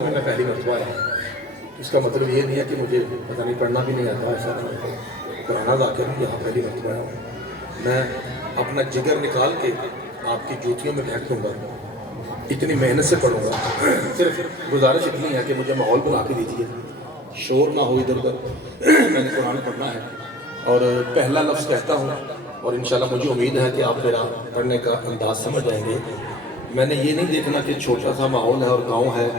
میں پہلی مرتبہ آیا. اس کا مطلب یہ نہیں ہے کہ مجھے پتہ نہیں پڑھنا بھی نہیں آتا. ایسا نہیں. قرآن ذاکر ہوں, یہاں پہلی مرتبہ آیا ہوں. میں اپنا جگر نکال کے آپ کی جوتیوں میں پھینک دوں گا, اتنی محنت سے پڑھوں گا. صرف گزارش اتنی ہے کہ مجھے ماحول بنا کے دیجیے, شور نہ ہو ادھر ادھر. میں نے قرآن پڑھنا ہے اور پہلا لفظ کہتا ہوں اور انشاءاللہ مجھے امید ہے کہ آپ میرا پڑھنے کا انداز سمجھ جائیں گے. میں نے یہ نہیں دیکھنا کہ چھوٹا سا ماحول ہے اور گاؤں ہے.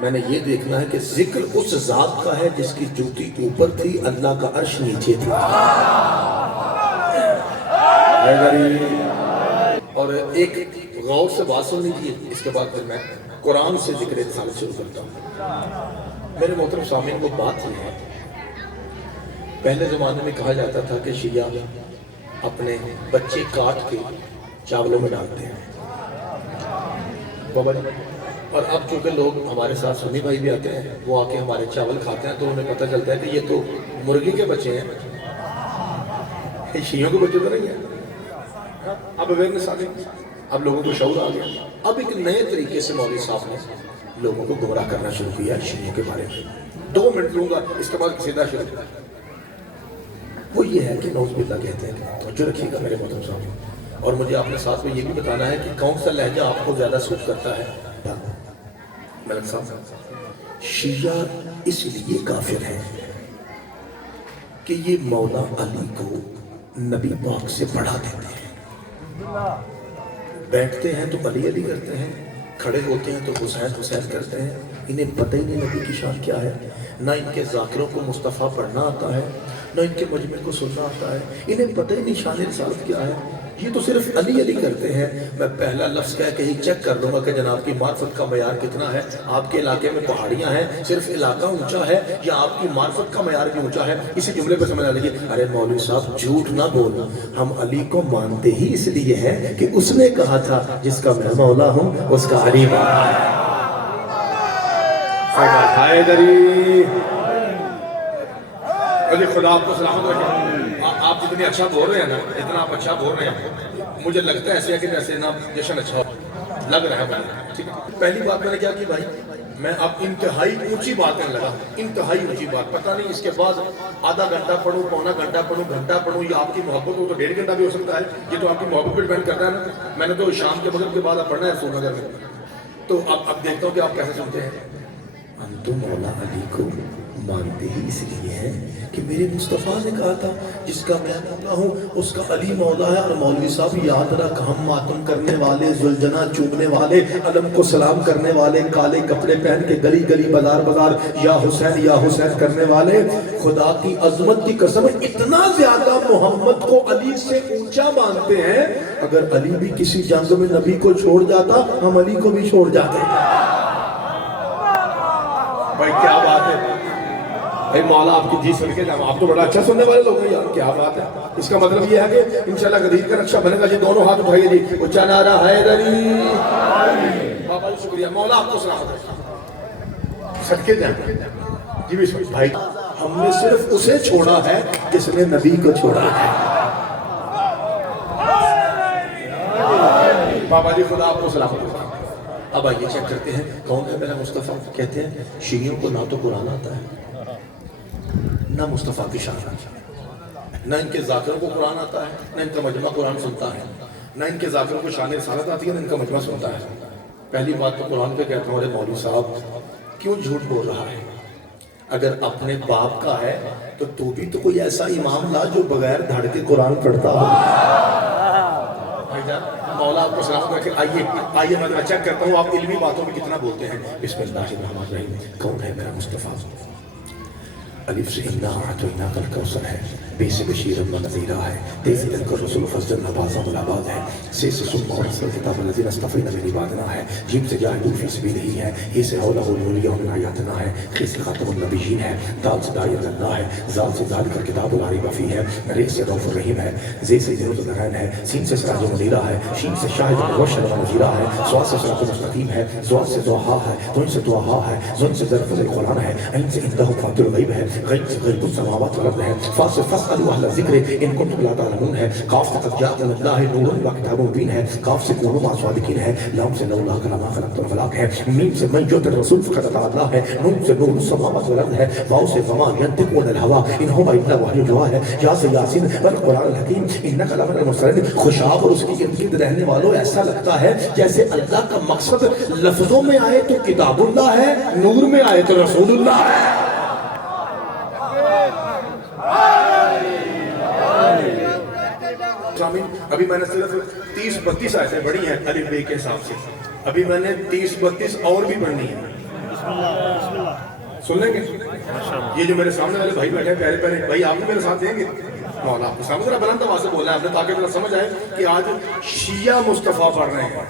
میں نے یہ دیکھنا ہے کہ ذکر اس ذات کا ہے جس کی جوتی اوپر تھی, اللہ کا عرش نیچے تھا. اور ایک غور سے بات سن لیجیے, اس کے بعد پھر میں قرآن سے ذکر رسالت شروع کرتا ہوں. میرے محترم سامعین کو بات یہ ہے, پہلے زمانے میں کہا جاتا تھا کہ شیعہ اپنے بچے کاٹ کے چاولوں میں ڈالتے ہیں. بابا جی, اور اب چونکہ لوگ ہمارے ساتھ سنی بھائی بھی آتے ہیں, وہ آ کے ہمارے چاول کھاتے ہیں تو انہیں پتہ چلتا ہے کہ یہ تو مرغی کے بچے ہیں, یہ شیعوں کے بچے تو نہیں ہیں. اب اویئرنس آ گئی, اب لوگوں کو شعور آ گیا. اب ایک نئے طریقے سے مولوی صاحب نے لوگوں کو گمراہ کرنا شروع کیا ہے شیعوں کے بارے میں. 2 منٹ لوں گا, اس کے بعد سیدھا شروع. وہ یہ ہے کہ نعوذ باللہ کہتے ہیں کہ توجہ رکھیے گا میرے محترم صاحب, اور مجھے آپ نے ساتھ میں یہ بھی بتانا ہے کہ کون سا لہجہ آپ کو زیادہ سوٹ کرتا ہے. ملک صاحب, شیعہ اس لیے کافر ہے کہ یہ مولا علی کو نبی پاک سے بڑھا دیتے ہیں. بیٹھتے ہیں تو علی علی کرتے ہیں, کھڑے ہوتے ہیں تو حسین حسین کرتے ہیں. انہیں پتہ ہی نہیں نبی کی شان کیا ہے. نہ ان کے ذاکروں کو مصطفیٰ پڑھنا آتا ہے, نہ ان کے مجمع کو سننا آتا ہے. انہیں پتہ ہی نہیں شان رسالت کیا ہے. یہ تو صرف علی علی کرتے ہیں. میں پہلا لفظ کہہ کے ہی چیک کر لوں گا کہ جناب کی معرفت کا معیار کتنا ہے. آپ کے علاقے میں پہاڑیاں ہیں, صرف علاقہ اونچا ہے, یا آپ کی معرفت کا معیار بھی اونچا ہے. اسی جملے پہ سمجھ آ لیجیے, ارے مولوی صاحب جھوٹ نہ بول, ہم علی کو مانتے ہی اس لیے ہیں کہ اس نے کہا تھا جس کا میں مولا ہوں اس کا علی مولا ہے. خدا آپ کو سلامت رکھے. آپ جتنی اچھا بول رہے ہیں نا, اتنا آپ اچھا بول رہے ہیں, مجھے لگتا ہے ایسے ہے کہ جیسے نا جشن اچھا لگ رہا ہے. ٹھیک ہے, پہلی بات میں نے کیا کی بھائی, میں اب انتہائی اونچی بات کرنے لگا. انتہائی اونچی بات, پتہ نہیں اس کے بعد آدھا گھنٹہ پڑھوں, پونا گھنٹہ پڑھوں, گھنٹہ پڑھوں, یا آپ کی محبت ہو تو 1.5 گھنٹہ بھی ہو سکتا ہے. یہ تو آپ کی محبت پہ ڈیپینڈ کرتا ہے نا. میں نے تو شام کے مغرب کے بعد اب پڑھنا ہے رسول نگر میں, تو اب دیکھتا ہوں کہ آپ کیسے سنتے ہیں. ہم تو مولا علی کو مانتے ہی اس لیے ہیں کہ میرے مصطفیٰ نے کہا تھا جس کا میں مولا ہوں اس کا علی مولا ہے. اور مولوی صاحب یاد رکھ, ہم ماتم کرنے والے, زلجنا چومنے والے, علم کو سلام کرنے والے, کالے کپڑے پہن کے گلی گلی بازار بازار یا حسین کرنے والے, خدا کی عظمت کی قسم اتنا زیادہ محمد کو علی سے اونچا مانتے ہیں. اگر علی بھی کسی جنگ میں نبی کو چھوڑ جاتا, ہم علی کو بھی چھوڑ جاتے. بھائی کیا بات ہے بھائی, مولا آپ کی جی سن کے جاؤ. آپ تو بڑا اچھا سننے والے لوگ ہیں یار, کیا بات ہے. اس کا مطلب یہ ہے کہ انشاءاللہ غدیر کا نقشہ بنے گا. جی دونوں ہاتھ اٹھائیے جی, اچھا نعرہ حیدری. بابا جی شکریہ, مولا آپ کو سلامت رکھے. صدقے جائیں جی بھی بھائی, ہم نے صرف اسے چھوڑا ہے جس نے نبی کو چھوڑا ہے. بابا جی خدا آپ کو سلامت رکھے. اب آئیے چیک کرتے ہیں کون ہے میرا مصطفیٰ. کہتے ہیں شیعوں کو نہ تو قرآن آتا ہے, نہ مصطفیٰ کی شان, نہ ان کے ذاکروں کو قرآن آتا ہے, نہ ان کا مجمع قرآن سنتا ہے, نہ ان کے ذاکروں کو شان رسالت آتی ہے, نہ ان کا مجمع سنتا ہے. پہلی بات تو قرآن پہ کہتا ہوں, ارے مولوی صاحب کیوں جھوٹ بول رہا ہے. اگر اپنے باپ کا ہے تو بھی تو کوئی ایسا امام لا جو بغیر دھڑ کے قرآن پڑھتا ہو. بھائی جان مولا آپ کو سلامت رکھے. آئیے میں چیک کرتا ہوں آپ علمی باتوں میں کتنا بولتے ہیں. بسم اللہ الرحمن الرحیم. کون ہے میرا مصطفیٰ؟ الف سے انا اعطیناک الکوثر ہے, بے سے بشیر و نذیرہ ہے, تیزی دل کر رسول فضل نبازہ ملاباد ہے, سے سم اور اصل کتاب الذین اصطفینا من عبادنا ہے, جیم سے جاہدوا فی سبیلہ ہے, یہ سے حولہ الولیاء من آیاتنا ہے, خی سے خاتم النبیین ہے, دال سے داعی اللہ ہے, زال سے ذالک الکتاب لا ریب فیہ ہے, ری سے رؤوف الرحیم ہے, زی سے ذی النورین ہے, سین سے سراج منیرہ ہے, شین سے شاہد مبشر ونذیرہ ہے, صاد سے صراط مستقیم ہے, ضاد سے ضحیٰ ہے, طین سے طٰہٰ ہے, ظن سے ظرف القرآن ہے, عین سے عندہ مفاتیح الغیب ہے, غیب سے غیب السماوات والارض ہے, فا سے فصل فاسألوا اہل الذکر ان کنتم لا تعلمون ہے، کاف سے قد جاءکم من اللہ نور و کتاب مبین ہے، کاف سے کونوا مع الصادقین ہے، لام سے لولا کما خلقت الفلاق ہے، میم سے من یطع الرسول فقد اطاع اللہ ہے، نون سے نور السماوات والارض ہے، واو سے وما ینطق عن الهوى ان هو الا وحی یوحى ہے، یا سے یاسین والقرآن الحکیم انک لمن المرسلین. خوشاب اور اس کی ارد گرد رہنے والوں ایسا لگتا ہے جیسے اللہ کا مقصد لفظوں میں آئے تو کتاب اللہ ہے، نور میں آئے تو رسول اللہ ہے. ابھی میں نے صرف 30-32 آیتیں پڑھی ہیں الف بے کے حساب سے، ابھی میں نے 30-32 اور بھی پڑھنی ہے. سن لیں گے؟ یہ جو میرے سامنے والے بھائی بیٹھے ہیں پیارے پیارے بھائی، آپ بھی میرے ساتھ دیں گے؟ مولا آپ کے سامنے ذرا بلند آواز سے بولنا ہے آپ نے تاکہ ذرا سمجھ آئے کہ آج شیعہ مصطفیٰ پڑھ رہے ہیں.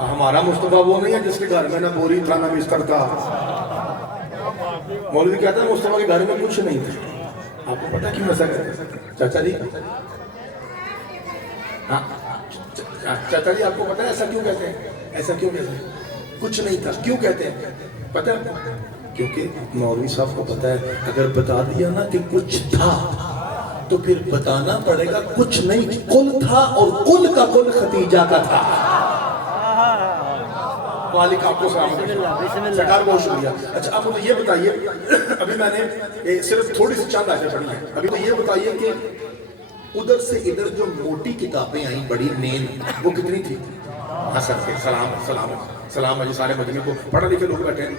ہمارا مصطفیٰ وہ نہیں ہے جس کے گھر میں نہ بوری تھا نہ بستر تھا. مولوی کہتا ہے مصطفیٰ کے گھر میں کچھ نہیں تھا. آپ کو پتہ کیوں ایسا کہتے ہیں چاچا جی؟ ہاں چاچا جی آپ کو پتہ ہے ایسا کیوں کہتے ہیں؟ ایسا کیوں کہتے ہیں؟ کچھ نہیں تھا کیوں کہتے ہیں پتہ ہے؟ کیونکہ مولوی صاحب کو پتہ ہے اگر بتا دیا نا کہ کچھ تھا تو پھر بتانا پڑے گا کچھ نہیں کل تھا، اور کل کا کل ختیجہ کا تھا. مالک آپ کو سلام سرکار بہت شکریہ. اچھا آپ مجھے یہ بتائیے، ابھی میں نے صرف تھوڑی سی چند آیتیں پڑھی ہیں، ابھی تو یہ بتائیے کہ ادھر سے ادھر جو موٹی کتابیں آئیں بڑی مین وہ کتنی تھی؟ حسن سے سلام سلام سلام جی سارے مجمع کو پڑھا لکھے لوگ بیٹھے ہیں.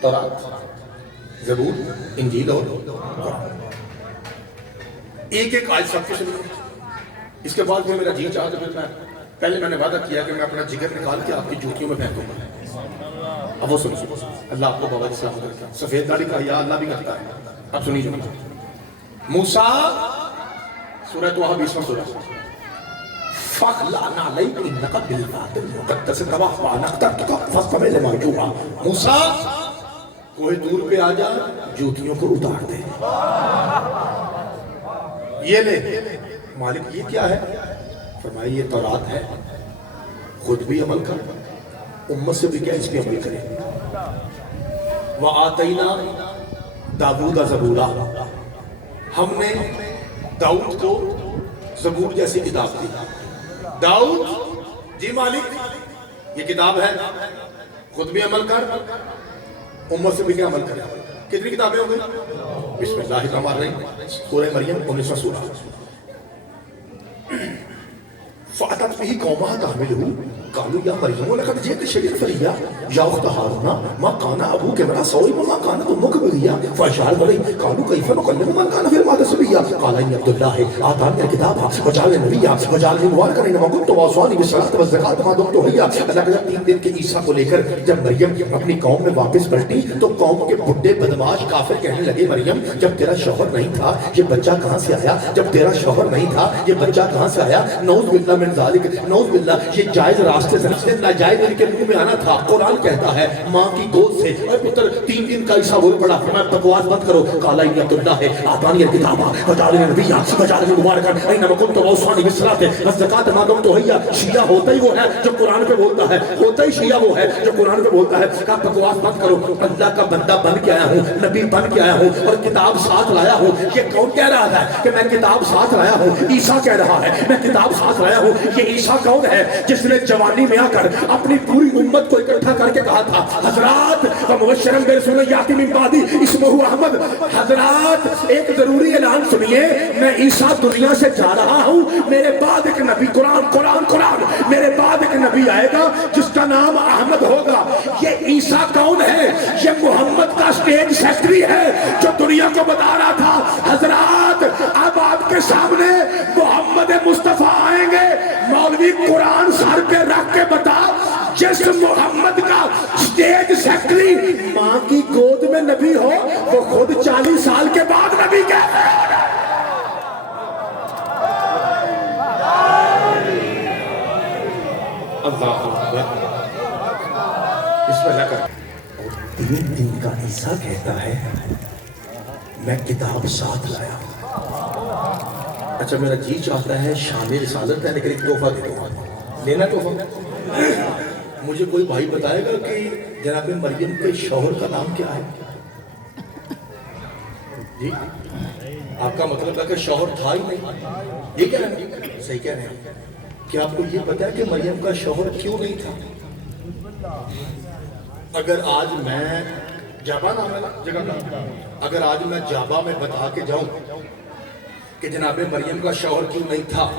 تورات، زبور، انجیل اور قرآن، ایک ایک آیت سب کچھ نہیں. اس کے بعد میرا جی چاہا تو پھر پہلے میں نے وعدہ کیا کہ میں اپنا جگر نکال کے آپ کی جوتیوں میں پھینکوں گا. اب وہ سنیے، اللہ آپ کو بابا جی سلام کرتا ہے. سفید داڑھی کا یا اللہ بھی کرتا ہے. اب سنیے موسیٰ سورہ توحہ 20واں سورہ فَخْلَعْنَ عَلَيْكَ إِنَّكَ بِالْوَادِ الْمُقَدَّسِ طُوًى وَأَنَا اخْتَرْتُكَ فَاسْتَمِعْ لِمَا يُوحَىٰ. موسیٰ کوئی دور پہ آ جا، جوتیوں کو اتار دے. یہ لے مالک یہ کیا ہے؟ فرمایا یہ تورات ہے، خود بھی عمل کر، امت سے بھی کیا اس پہ عمل کرے. وَآتَيْنَا داؤد زبورا، ہم نے داؤد کو زبور جیسی کتاب دی. داؤد جی مالک یہ کتاب ہے، خود بھی عمل کر، امت سے بھی کیا عمل کرے. کتنی کتابیں ہوں گی؟ بسم اللہ الرحمن الرحیم سورہ مریم 19واں سورہ. فَأَتَتْ بِهِ قَوْمَهَا تَحْمِلُهُ قَالُوا يَا مَرْيَمُ لَقَدْ جِئْتِ شَيْئًا فَرِيًّا يَا أُخْتَ هَارُونَ مَا كَانَ أَبُوكِ امْرَأَ سَوْءٍ وَمَا كَانَتْ أُمُّكِ بَغِيًّا فَأَشَارَتْ إِلَيْهِ قَالُوا كَيْفَ نُكَلِّمُ مَنْ كَانَ فِي الْمَهْدِ صَبِيًّا قَالَ إِنِّي عَبْدُ اللَّهِ آتَانِيَ الْكِتَابَ وَجَعَلَنِي نَبِيًّا وَجَعَلَنِي مُبَارَكًا أَيْنَمَا كُنتُ وَأَوْصَانِي بِالصَّلَاةِ وَالزَّكَاةِ مَا دُمْتُ حَيًّا. اللہ کے 3 دن کے عیسیٰ کو لے کر جب مریم اپنی قوم میں واپس پلٹی تو قوم کے بڈھے بدماش کافر کہنے لگے مریم جب تیرا شوہر نہیں تھا یہ بچہ کہاں سے آیا؟ جب تیرا شوہر نہیں تھا یہ بچہ کہاں سے آیا؟ نعوذ باللہ من ذالک، نعوذ باللہ. یہ جائز راستے سے ناجائز ان کے منہ میں آنا تھا. قرآن کہتا ہے ماں کی گود سے اے پتر 3 دن کا عیسیٰ بول پڑا. فرمایا بکواس مت کرو. قال انی عبد اللہ آتانی الکتاب وجعلنی نبیا وجعلنی مبارکا اینما کنت واوصانی بالصلاۃ والزکاۃ ما دمت حیا. شیعہ ہوتا ہی وہ ہے جو قرآن پہ بولتا ہے، ہوتا ہی شیعہ وہ ہے جو قرآن پہ بولتا ہے. کہا بکواس مت کرو، اللہ کا بندہ بن کے آیا ہوں، نبی بن کے آیا ہوں اور کتاب ساتھ لایا ہوں. یہ کون کہہ رہا ہے کہ میں کتاب ساتھ لایا ہوں؟ عیسیٰ کہہ رہا ہے میں کتاب ساتھ لایا ہوں. یہ عیسیٰ کون ہے جس نے جوانی میں آ کر اپنی پوری امت کو اکٹھا کر کے کہا تھا حضرات ومبشرا برسول یاتی من بعدی اسمہ احمد. حضرات ایک ضروری اعلان سنیے، میں عیسیٰ دنیا سے جا رہا ہوں، میرے بعد ایک نبی قرآن میرے بعد ایک نبی آئے گا جس کا نام احمد ہوگا. یہ عیسیٰ کون ہے؟ یہ محمد کا اسٹیج سیکرٹری ہے جو دنیا کو بتا رہا تھا حضرات اب آپ کے سامنے محمد مصطفیٰ آئیں گے. مولوی قرآن سر پہ رکھ کے بتا جس محمد کا اسٹیج سیکرٹری ماں کی گود میں نبی ہو وہ خود 40 سال کے بعد نبی کہتے ہیں. اللہ بسم اللہ کر. 3 دن کا عیسیٰ کہتا ہے میں کتاب ساتھ لایا. اچھا میرا جی چاہتا ہے شان رسالت ہے لیکن ایک تحفہ دے دوں. لینا تحفہ؟ مجھے کوئی بھائی بتائے گا کہ جناب مریم کے شوہر کا نام کیا ہے؟ جی آپ کا مطلب ہے کہ شوہر تھا ہی نہیں، یہ کہہ رہے ہیں؟ صحیح کہہ رہے ہیں۔ کیا آپ کو یہ پتا ہے کہ مریم کا شوہر کیوں نہیں تھا؟ اگر آج میں جابا نام ہے نا جگہ کا، اگر آج میں جابا میں بتا کے جاؤں کہ جناب مریم کا شوہر کیوں نہیں تھا،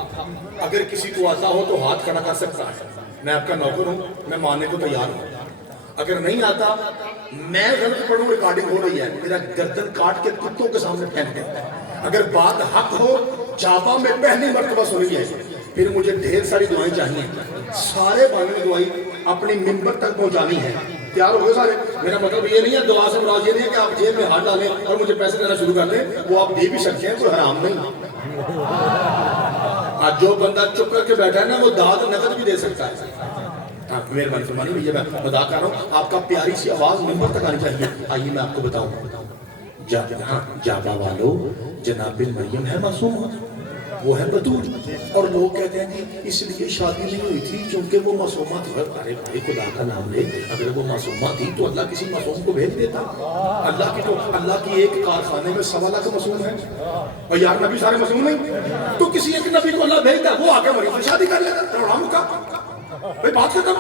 اگر کسی کو آتا ہو تو ہاتھ کھڑا کر سکتا ہے، میں آپ کا نوکر ہوں، میں ماننے کو تیار ہوں۔ اگر نہیں آتا، میں غلط پڑھوں، ریکارڈنگ ہو رہی ہے، میرا گردن کاٹ کے کتوں کے سامنے پھینک دیں۔ اگر بات حق ہو، جابا میں پہلی مرتبہ سنی ہے، پھر مجھے ڈھیر ساری دعائیں چاہیے، سارے بھائیوں نے دعائیں اپنی ممبر تک پہنچانی ہے۔ تیار ہو گئے سارے؟ میرا مطلب یہ نہیں ہے، دعا سے مراد یہ نہیں ہے کہ آپ جیب میں ہاتھ ڈالیں اور مجھے پیسے دینا شروع کر دیں، وہ آپ دے بھی سکتے ہیں، کوئی حرام نہیں۔ آج جو بندہ چپ کر کے بیٹھا ہے نا، وہ داد نقد بھی دے سکتا ہے۔ میرے بھائی فرمانی بھئی میں مذاق کر رہا ہوں، آپ کا پیاری سی آواز ممبر تک آنی چاہیے۔ آئیے میں آپ کو بتاؤں، جابا والو، جناب مریم ہے معصوم، وہ ہے بتول، اور لوگ کہتے ہیں کہ اس لیے شادی نہیں ہوئی تھی کیونکہ وہ معصومہ تھی۔ ارے بھائی خدا کا نام لے، اگر وہ معصومہ تھی تو اللہ کسی معصوم کو بھیج دیتا۔ اللہ کی ایک کارخانے میں 1.25 لاکھ معصوم ہیں، اور یار نبی سارے معصوم نہیں، تو کسی ایک نبی کو اللہ بھیجتا ہے، وہ آ کے مریم سے شادی کر لیتا۔ پروگرام کا بھائی بات کرتا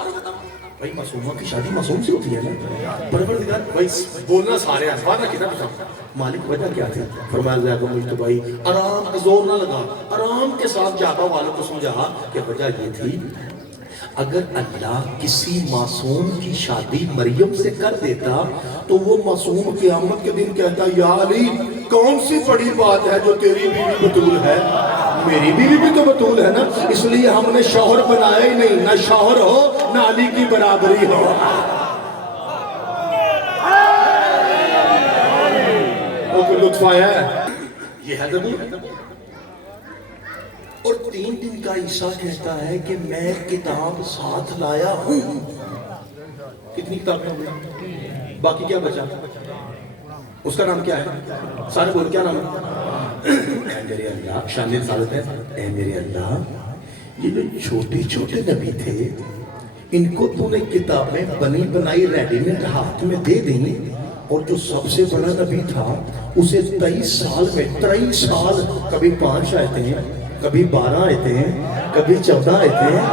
بھائی، معصومہ کی شادی معصوم سے ہوتی ہے نا۔ پروردگار بھائی بولنا سارے ہیں، بات نہ کتنا پسند، مالک وجہ کیا تھی؟ فرمایا زیادہ مجھ تو بھائی آرام زور نہ لگا، آرام کے ساتھ جابا والوں کو سمجھا کہ وجہ یہ تھی، اگر اللہ کسی معصوم کی شادی مریم سے کر دیتا تو وہ معصوم قیامت کے دن کہتا یا علی کون سی بڑی بات ہے جو تیری بیوی بطول ہے، میری بیوی بھی تو بطول ہے نا، اس لیے ہم نے شوہر بنایا ہی نہیں، نہ شوہر ہو نہ علی کی برابری ہو۔ وہ کوئی لطف آیا ہے؟ یہ ہے زبور۔ اور 3 دن کا عیسیٰ کہتا ہے کہ میں کتاب ساتھ لایا ہوں۔ کتنی کتابیں ہوئی؟ باقی کیا بچا؟ اس کا نام کیا ہے؟ سارے بول کیا نام ہے؟ اے میرے اللہ، شان رسالت ہے، اے میرے اللہ یہ جو چھوٹے چھوٹے نبی تھے ان کو تو نے کتابیں بنی بنائی ریڈی میڈ ہاتھ میں دے دیں، اور جو سب سے بڑا نبی تھا اسے 23 سال میں 23 سال، کبھی 5 آیتیں ہیں، کبھی 12 آیتیں ہیں، کبھی 14 آیتیں ہیں،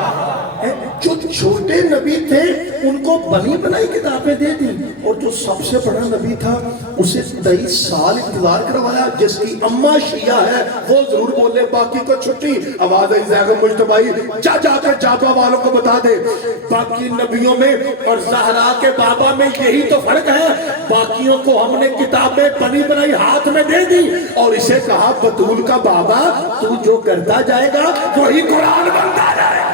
جو چھوٹے نبی تھے ان کو بنی بنائی کتابیں دے دی، اور جو سب سے بڑا نبی تھا اسے 23 سال انتظار کروایا۔ جس کی اماں شیعہ ہے وہ ضرور بولے، باقی کو چھٹی۔ آواز ہے زیغ مجتبائی جا کر جابا والوں کو بتا دے، باقی نبیوں میں اور زہرا کے بابا میں یہی تو فرق ہے، باقیوں کو ہم نے کتابیں بنی بنائی ہاتھ میں دے دی، اور اسے کہا بطول کا بابا تو جو کرتا جائے گا وہی قرآن بنتا جائے گا۔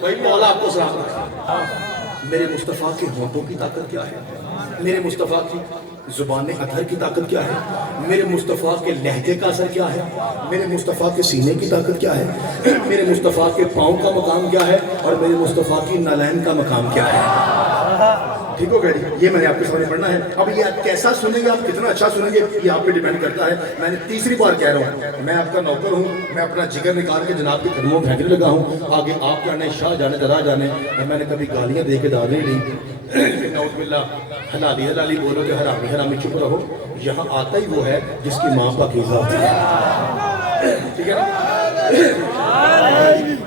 بھائی مولا آپ کو سلام رکھے۔ میرے مصطفیٰ کے ہونٹوں کی طاقت کیا ہے؟ میرے مصطفیٰ کی زبان اطہر کی طاقت کیا ہے؟ میرے مصطفیٰ کے لہجے کا اثر کیا ہے؟ میرے مصطفیٰ کے سینے کی طاقت کیا ہے؟ میرے مصطفیٰ کے پاؤں کا مقام کیا ہے؟ اور میرے مصطفیٰ کی نالین کا مقام کیا ہے؟ ٹھیک ہو گیا جی؟ یہ میں نے آپ کے سامنے پڑھنا ہے۔ اب یہ کیسا سنیں گے آپ، کتنا اچھا سنیں گے، یہ آپ پہ ڈیپینڈ کرتا ہے۔ میں نے 3 بار کہہ رہا ہوں، میں آپ کا نوکر ہوں، میں اپنا جگر نکال کے جناب کے قدموں پھینکنے لگا ہوں، آگے آپ جانے، شاہ جانے، درا جانے، میں نے کبھی گالیاں دے کے داغیں نہیں۔ نعوذ باللہ، حلالی حلالی بولو کہ حرامی حرامی چپ رہو۔ یہاں آتا ہی وہ ہے جس کی ماں پاکیزہ ہوتی ہے، ٹھیک ہے نا؟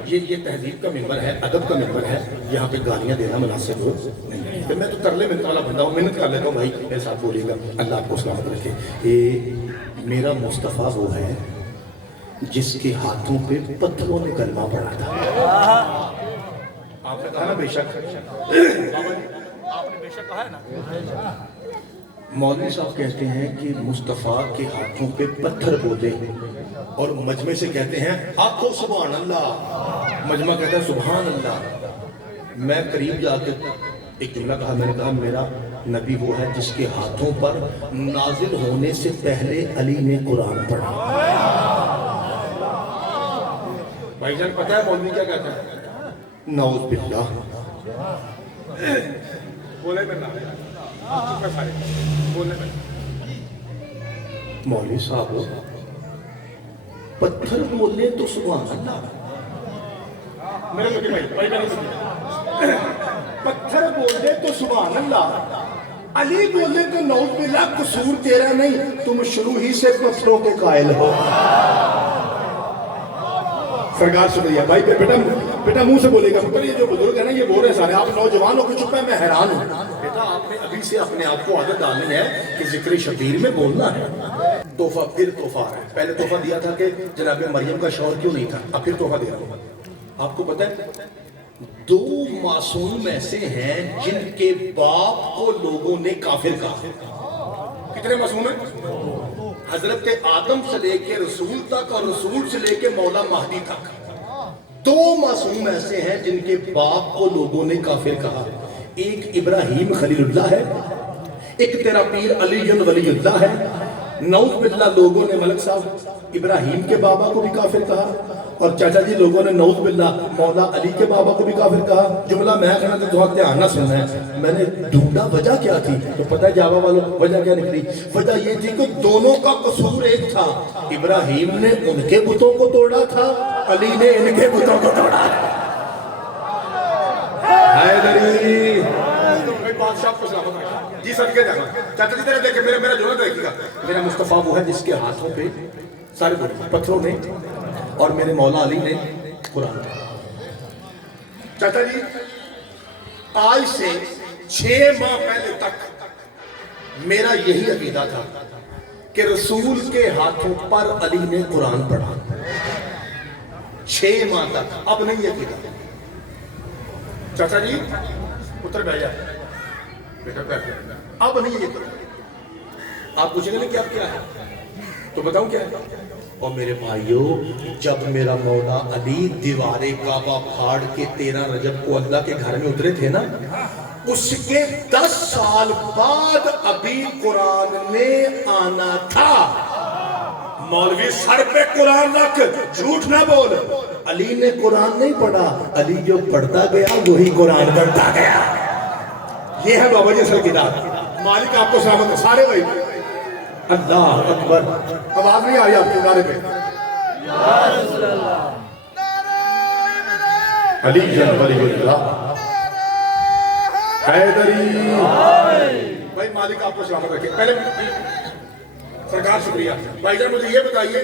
یہ تہذیب کا ممبر ہے، ادب کا ممبر ہے، یہاں پہ گالیاں دینا مناسب ہو نہیں۔ میں تو ترلے محنت والا بندہ ہوں، محنت کر لیتا ہوں بھائی، میرے ساتھ بولیے گا، اللہ آپ کو سلامت رکھے۔ میرا مصطفیٰ وہ ہے جس کے ہاتھوں پہ پتھروں نے کلمہ پڑھا تھا۔ آپ نے کہا نا بے شک، آپ نے بے شک کہا ہے نا۔ مولوی صاحب کہتے ہیں کہ مصطفیٰ کے ہاتھوں پہ پتھر بولے، اور مجمع سے کہتے ہیں آخو سبحان اللہ، مجمع کہتا ہے سبحان اللہ۔ میں قریب جا کے ایک جملہ کہا، میں نے کہا میرا نبی وہ ہے جس کے ہاتھوں پر نازل ہونے سے پہلے علی نے قرآن پڑھا۔ بھائی جان پتہ ہے مولوی کیا کہتا ہے؟ نعوذ باللہ، بولے میں مولوی صاحب پتھر بولے تو سبحان اللہ، میرے مجھے بھائی پتھر بول دے تو سبحان اللہ، علی بولے تو نعوذ باللہ، قصور تیرا نہیں، تم شروع ہی سے پتھروں کے قائل ہو۔ سرکار شکریہ بھائی، بیٹا منہ سے بولے گا، پتر یہ جو بزرگ ہے نا یہ بول رہے ہیں سارے، آپ نوجوانوں کو چپ ہے، میں حیران ہوں۔ بیٹا آپ نے ابھی سے اپنے آپ کو عادت ڈالنی ہے کہ ذکر شبیر میں بولنا ہے۔ تحفہ پھر تحفہ آ رہا ہے، پہلے تحفہ دیا تھا کہ جناب مریم کا شوہر کیوں نہیں تھا، اب پھر تحفہ دیا تھا۔ آپ کو پتہ ہے دو معصوم ایسے ہیں جن کے باپ کو لوگوں نے کافر کہا۔ کتنے معصوم ہیں؟ حضرت آدم سے لے کے رسول تک اور رسول سے لے کے مولا مہدی تک دو معصوم ایسے ہیں جن کے باپ کو لوگوں نے کافر کہا۔ ایک ابراہیم خلیل اللہ ہے، ایک تیرا پیر علی ولی اللہ ہے۔ نعوذ باللہ لوگوں نے ملک صاحب ابراہیم کے بابا کو بھی کافر کہا، اور چاچا جی لوگوں نے نعوذ باللہ مولا علی کے بابا کو بھی کافر کہا۔ جملہ میں کہنا تو بہت دھیان نہ سننا ہے، میں نے ڈھونڈا وجہ کیا تھی تو پتہ ہے جاوا والوں وجہ کیا نکلی؟ وجہ یہ تھی کہ دونوں کا قصور ایک تھا، ابراہیم نے ان کے بتوں کو توڑا تھا، علی نے ان کے بتوں کو توڑا۔ حیدری بادشاہ کو سلامت رکھا۔ جی صدقے جانا چاچا جی تیرے دیکھیں، میرا جو ہے دیکھیے گا، میرا مصطفیٰ وہ ہے جس کے ہاتھوں پہ سارے پتھروں نے اور میرے مولا علی نے قرآن۔ چاچا جی آج سے 6 ماہ پہلے تک میرا یہی عقیدہ تھا کہ رسول کے ہاتھوں پر علی نے قرآن پڑھا، 6 ماہ تک، اب نہیں عقیدہ۔ چاچا جی پتر بہ جا بیٹا بیٹھ، اب نہیں یہ کرنا۔ آپ پوچھیں گے کہ اب کیا ہے تو بتاؤں کیا ہے۔ اور میرے بھائیوں جب میرا مولا علی دیوار کعبہ پھاڑ کے 13 رجب کو اللہ کے گھر میں اترے تھے نا، اس کے 10 سال بعد ابھی قرآن نے آنا تھا۔ مولوی سر پہ قرآن رکھ، جھوٹ نہ بول۔ علی نے قرآن نہیں پڑھا، علی جو پڑھتا گیا وہی قرآن پڑھتا گیا۔ یہ ہے بابا جی اصل کتاب۔ مالک آپ کو سلامت ہے سارے بھائی۔ اللہ اکبر، آواز نہیں آئی آپ کے نعرے پہ؟ علی ولی اللہ حیدری۔ بھائی مالک آپ کو سلامت رکھے۔ پہلے سرکار شکریہ۔ بھائی جان مجھے یہ بتائیے